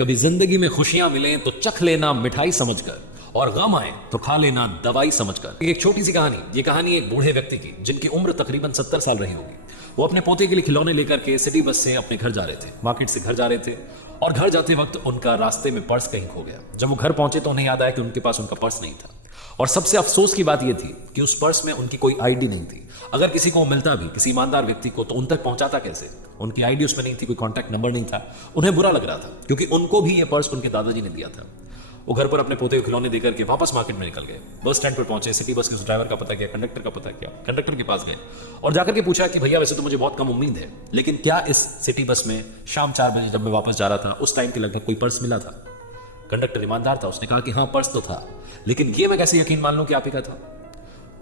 कभी जिंदगी में खुशियां मिलें तो चख लेना मिठाई समझकर, और गम आए तो खा लेना दवाई समझकर। एक छोटी सी कहानी, ये कहानी एक बूढ़े व्यक्ति की जिनकी उम्र तकरीबन 70 साल रही होगी। वो अपने पोते के लिए खिलौने लेकर के सिटी बस से अपने घर जा रहे थे, मार्केट से घर जा रहे थे, और घर जाते वक्त उनका रास्ते में पर्स कहीं खो गया। जब वो घर पहुंचे तो उन्हें याद आया कि उनके पास उनका पर्स नहीं था, और सबसे अफसोस की बात यह थी कि उस पर्स में उनकी कोई आईडी नहीं थी। अगर किसी को मिलता भी, किसी ईमानदार व्यक्ति को, तो उन तक पहुंचाता कैसे? उनकी आईडी उसमें नहीं थी, कोई कॉन्टैक्ट नंबर नहीं था। उन्हें बुरा लग रहा था क्योंकि उनको भी ये पर्स उनके दादाजी ने दिया था। वो घर पर अपने पोते को खिलौने देकर के वापस मार्केट में निकल गए। बस स्टैंड पर पहुंचे, सिटी बस के उस ड्राइवर का पता किया, कंडक्टर का पता किया, कंडक्टर के पास गए और जाकर के पूछा कि भैया वैसे तो मुझे बहुत कम उम्मीद है, लेकिन क्या इस सिटी बस में शाम 4 बजे जब मैं वापस जा रहा था उस टाइम के लगभग कोई पर्स मिला था? कंडक्टर ईमानदार था, उसने कहा कि हाँ पर्स तो था, लेकिन ये मैं कैसे यकीन मान लूं कि आप ही का था?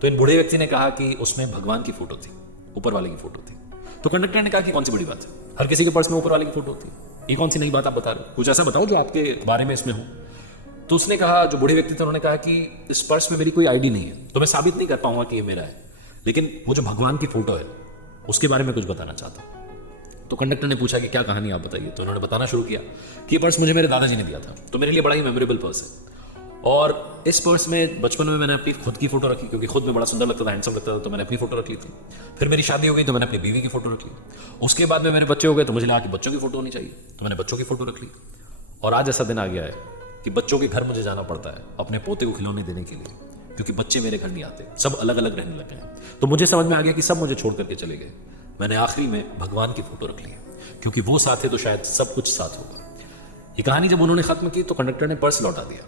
तो इन बूढ़े व्यक्ति ने कहा कि उसमें भगवान की फोटो थी, ऊपर वाले की फोटो थी। तो कंडक्टर ने कहा कि कौन सी बड़ी बात है, हर किसी के पर्स में ऊपर वाले की फोटो होती है, ये कौन सी नई बात आप बता रहे हो? कुछ ऐसा बताओ जो आपके बारे में इसमें हो। तो उसने कहा, जो बूढ़े व्यक्ति थे उन्होंने कहा कि इस पर्स में मेरी कोई आईडी नहीं है, तो मैं साबित नहीं कर पाऊंगा कि ये मेरा है, लेकिन वो जो भगवान की फोटो है उसके बारे में कुछ बताना चाहता हूं। तो कंडक्टर ने पूछा कि क्या कहानी आप बताइए। तो उन्होंने बताना शुरू किया कि ये पर्स मुझे मेरे दादाजी ने दिया था, तो मेरे लिए बड़ा ही मेमोरेबल पर्स है। और इस पर्स में बचपन में मैंने अपनी खुद की फोटो रखी, क्योंकि खुद में बड़ा सुंदर लगता था, हैंडसम लगता था, तो मैंने अपनी फोटो रख ली थी। फिर मेरी शादी हो गई तो मैंने अपनी बीवी की फोटो रख ली। उसके बाद में मेरे बच्चे हो गए तो मुझे लगा कि बच्चों की फोटो होनी चाहिए, तो मैंने बच्चों की फोटो रख ली। और आज ऐसा दिन आ गया है कि बच्चों के घर मुझे जाना पड़ता है अपने पोते को खिलौने देने के लिए, क्योंकि बच्चे मेरे घर नहीं आते, सब अलग अलग रहने लगे हैं। तो मुझे समझ में आ गया कि सब मुझे छोड़ करके चले गए। मैंने आखिरी में भगवान की फोटो रख ली, क्योंकि वो साथ है तो शायद सब कुछ साथ होगा। ये कहानी जब उन्होंने खत्म की तो कंडक्टर ने पर्स लौटा दिया।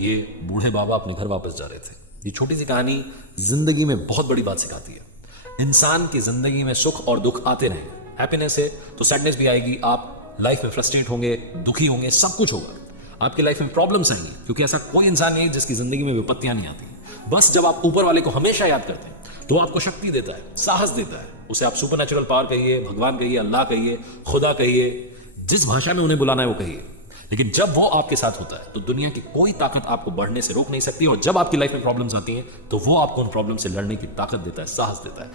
ये बूढ़े बाबा अपने घर वापस जा रहे थे। ये छोटी सी कहानी जिंदगी में बहुत बड़ी बात सिखाती है। इंसान की जिंदगी में सुख और दुख आते रहे, हैप्पीनेस है तो सैडनेस भी आएगी, आप लाइफ में फ्रस्ट्रेट होंगे, दुखी होंगे, सब कुछ होगा। आपकी लाइफ में प्रॉब्लम्स आएंगी, क्योंकि ऐसा कोई इंसान नहीं जिसकी जिंदगी में विपत्तियां नहीं आती। बस जब आप ऊपर वाले को हमेशा याद करते हैं तो आपको शक्ति देता है, साहस देता है। उसे आप सुपर नेचुरल पावर कहिए, भगवान कहिए, अल्लाह कहिए, खुदा कहिए, जिस भाषा में उन्हें बुलाना है वो कहिए, लेकिन जब वो आपके साथ होता है तो दुनिया की कोई ताकत आपको बढ़ने से रोक नहीं सकती। और जब आपकी लाइफ में प्रॉब्लम्स आती हैं तो वो आपको उन प्रॉब्लम से लड़ने की ताकत देता है, साहस देता है।